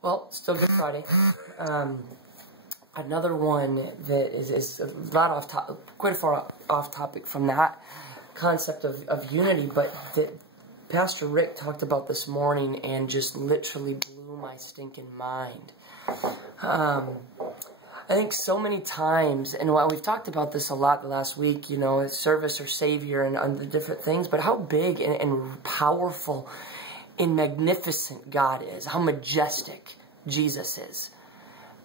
Well, still Good Friday. Another one that is not off topic, quite far off topic from that concept of unity, but that Pastor Rick talked about this morning and just literally blew my stinking mind. I think so many times, and while we've talked about this a lot the last week, you know, service or Savior and the different things, but how big and powerful and magnificent God is, how majestic Jesus is.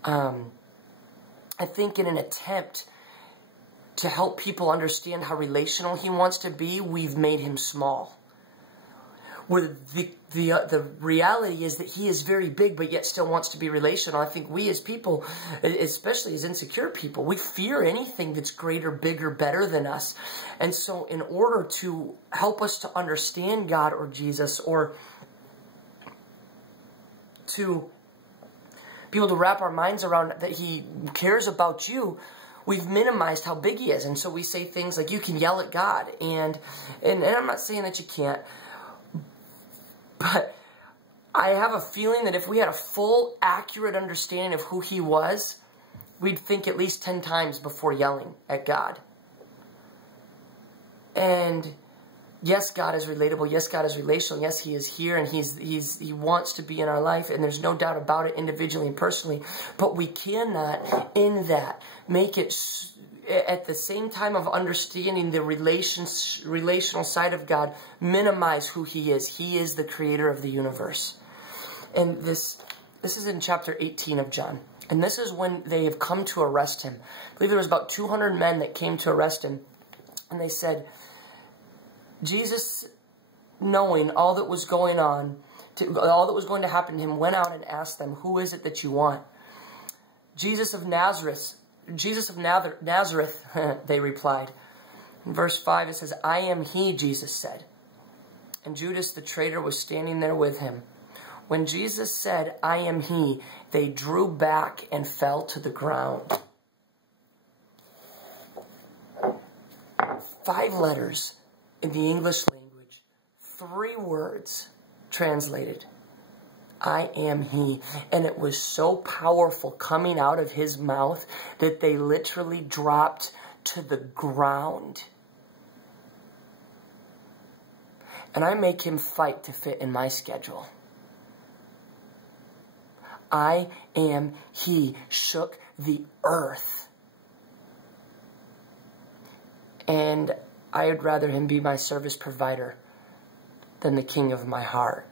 I think in an attempt to help people understand how relational He wants to be, we've made Him small. Where the reality is that He is very big, but yet still wants to be relational. I think we as people, especially as insecure people, we fear anything that's greater, bigger, better than us. And so in order to help us to understand God or Jesus, or to be able to wrap our minds around that He cares about you, we've minimized how big He is. And so we say things like, you can yell at God. And I'm not saying that you can't. But I have a feeling that if we had a full, accurate understanding of who He was, we'd think at least 10 times before yelling at God. And yes, God is relatable. Yes, God is relational. Yes, He is here, and He wants to be in our life, and there's no doubt about it, individually and personally. But we cannot, in that, make it at the same time of understanding the relational side of God, minimize who He is. He is the creator of the universe. And this is in chapter 18 of John. And this is when they have come to arrest Him. I believe there was about 200 men that came to arrest Him. And they said, Jesus, knowing all that was going on, all that was going to happen to Him, went out and asked them, who is it that you want? Jesus of Nazareth, they replied. In verse 5 it says, I am He, Jesus said. And Judas the traitor was standing there with Him. When Jesus said, I am He, they drew back and fell to the ground. 5 letters in the English language. 3 words translated. I am He. And it was so powerful coming out of His mouth that they literally dropped to the ground. And I make Him fight to fit in my schedule. I am He shook the earth. And I would rather Him be my service provider than the King of my heart.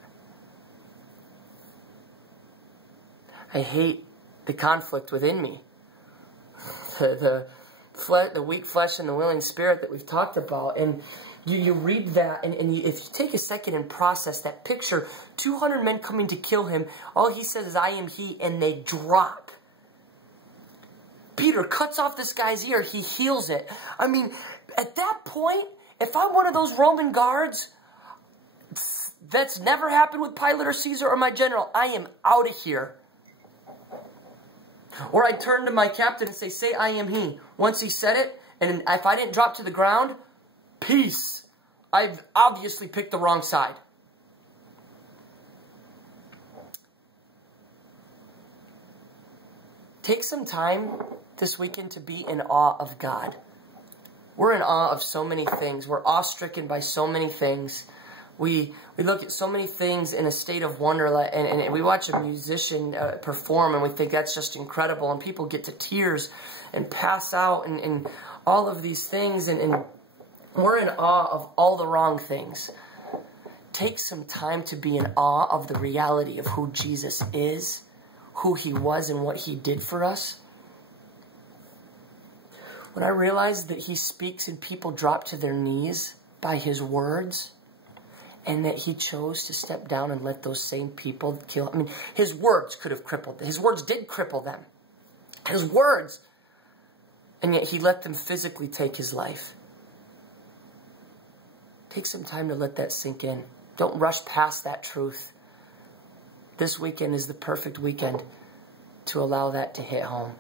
I hate the conflict within me. The weak flesh and the willing spirit that we've talked about. And you read that, and if you take a second and process that picture, 200 men coming to kill Him, all He says is, I am He, and they drop. Peter cuts off this guy's ear. He heals it. I mean, at that point, if I'm one of those Roman guards, that's never happened with Pilate or Caesar or my general, I am out of here. Or I turn to my captain and say, I am He. Once he said it, and if I didn't drop to the ground, peace. I've obviously picked the wrong side. Take some time this weekend to be in awe of God. We're in awe of so many things. We're awe-stricken by so many things. We look at so many things in a state of wonder, and we watch a musician perform, and we think that's just incredible, and people get to tears and pass out and all of these things, and we're in awe of all the wrong things. Take some time to be in awe of the reality of who Jesus is, who He was, and what He did for us. When I realized that He speaks and people drop to their knees by His words, and that He chose to step down and let those same people kill. I mean, His words could have crippled them. His words did cripple them. His words. And yet He let them physically take His life. Take some time to let that sink in. Don't rush past that truth. This weekend is the perfect weekend to allow that to hit home.